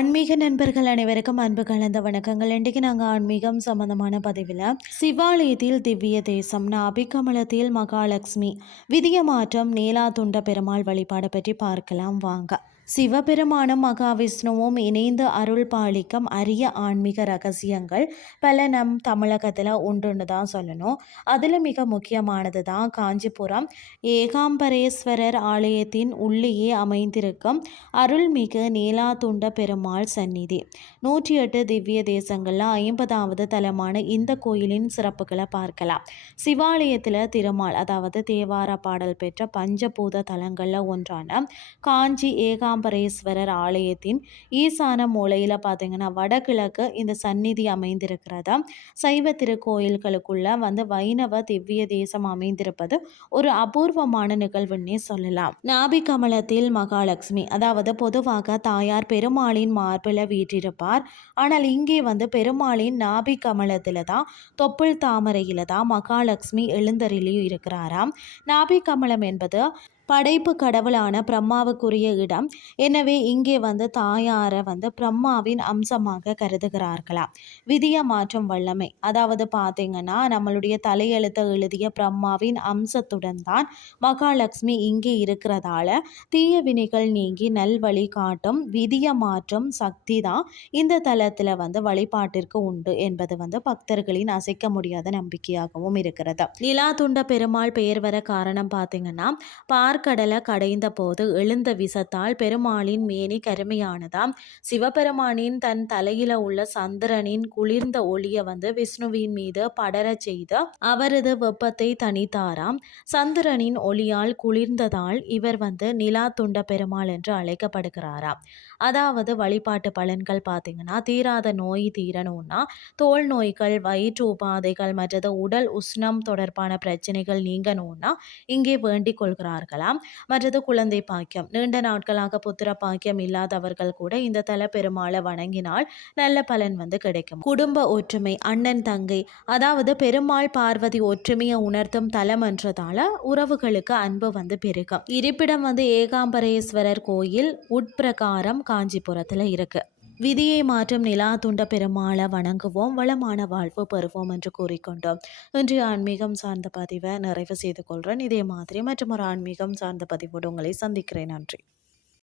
ஆன்மீக நண்பர்கள் அனைவருக்கும் அன்பு கலந்த வணக்கங்கள். இன்றைக்கு நாங்கள் ஆன்மீகம் சம்பந்தமான பதிவில் சிவாலயத்தில் திவ்ய தேசம் நாபிகமலத்தில் மகாலட்சுமி விதிய மாற்றம் நீலா துண்ட பெருமாள் வழிபாடு பற்றி பார்க்கலாம். வாங்க. சிவபெருமானும் மகாவிஷ்ணுவும் இணைந்து அருள் பாலிக்கும் அரிய ஆன்மீக ரகசியங்கள் பல நம் தமிழகத்தில் உண்டுன்னு தான் சொல்லணும். அதில் மிக முக்கியமானது தான் காஞ்சிபுரம். ஏகாம்பரேஸ்வரர் ஆலயத்தின் உள்ளேயே அமைந்திருக்கும் அருள்மிகு நீலாதுண்ட பெருமாள் சந்நிதி. நூற்றி எட்டு திவ்ய தேசங்களில் ஐம்பதாவது தலமான இந்த கோயிலின் சிறப்புகளை பார்க்கலாம். சிவாலயத்தில் திருமால் அதாவது தேவார பாடல் பெற்ற பஞ்சபூத தலங்களில் ஒன்றான காஞ்சி ஏகாம் ஏகாம்பரேஸ்வரர் ஆலயத்தின் ஈசான மூலையில் பார்த்தீங்கன்னா வடகிழக்கு இந்த சந்நிதி அமைந்திருக்கிறதா? சைவ திருக்கோயில்களுக்குள்ள வந்து வைணவ திவ்ய தேசம் அமைந்திருப்பது ஒரு அபூர்வமான நிகழ்வுன்னே சொல்லலாம். நாபி கமலத்தில் மகாலட்சுமி அதாவது பொதுவாக தாயார் பெருமாளின் மார்பில் வீற்றிருப்பார். ஆனால் இங்கே வந்து பெருமாளின் நாபி கமலத்தில் தான் தொப்புள் தாமரையில் தான் மகாலட்சுமி எழுந்தருளியும் இருக்கிறாராம் நாபி கமலம் என்பது படைப்பு கடவுளான பிரம்மாவுக்குரிய இடம். எனவே இங்கே வந்து தாயாரை வந்து பிரம்மாவின் அம்சமாக கருதுகிறார்களாம் விதிய மாற்றம் வல்லமை. அதாவது பார்த்தீங்கன்னா நம்மளுடைய தலையெழுத்தை எழுதிய பிரம்மாவின் அம்சத்துடன் தான் மகாலட்சுமி இங்கே இருக்கிறதால தீய வினைகள் நீங்கி நல்வழி காட்டும் விதிய மாற்றம் சக்தி தான் இந்த தலத்தில் வந்து வழிபாட்டிற்கு உண்டு என்பது வந்து பக்தர்களின் அசைக்க முடியாத நம்பிக்கையாகவும் இருக்கிறது. நிலாதுண்ட பெருமாள் பெயர் வர காரணம் பார்த்தீங்கன்னா பார்க்க பார்க்கடலை கடைந்த போது எழுந்த விசத்தால் பெருமாளின் மேனி கருமையானதாம். சிவபெருமானின் தன் தலையில உள்ள சந்திரனின் குளிர்ந்த ஒளிய வந்து விஷ்ணுவின் மீது படரச் செய்து அவரது வெப்பத்தை தனித்தாராம் சந்திரனின் ஒளியால் குளிர்ந்ததால் இவர் வந்து நிலா துண்ட பெருமாள் என்று அழைக்கப்படுகிறாராம். அதாவது வழிபாட்டு பலன்கள் பார்த்தீங்கன்னா தீராத நோய் தீரணும்னா தோல் நோய்கள் வயிற்று உபாதைகள் மற்றது உடல் உஷ்ணம் தொடர்பான பிரச்சனைகள் நீங்கணும்னா இங்கே வேண்டிக் கொள்கிறார்களா? கொள்ளலாம் மற்றது குழந்தை பாக்கியம். நீண்ட நாட்களாக புத்திர பாக்கியம் இல்லாதவர்கள் கூட இந்த தல பெருமாளை வணங்கினால் நல்ல பலன் வந்து கிடைக்கும். குடும்ப ஒற்றுமை அண்ணன் தங்கை அதாவது பெருமாள் பார்வதி ஒற்றுமையை உணர்த்தும் தலம் என்றதால உறவுகளுக்கு அன்பு வந்து பெருகும். இருப்பிடம் வந்து ஏகாம்பரேஸ்வரர் கோயில் உட்பிரகாரம் காஞ்சிபுரத்தில் இருக்கு. விதியை மாற்றும் நிலா துண்ட பெருமாளை வணங்குவோம் வளமான வாழ்வு பெறுவோம் என்று கூறிக்கொண்டோம். இன்றைய ஆன்மீகம் சார்ந்த பதிவை நிறைவு செய்து கொள்கிறேன் இதே மாதிரி மற்றும் ஒரு ஆன்மீகம் சார்ந்த பதிவோடு உங்களை சந்திக்கிறேன். நன்றி.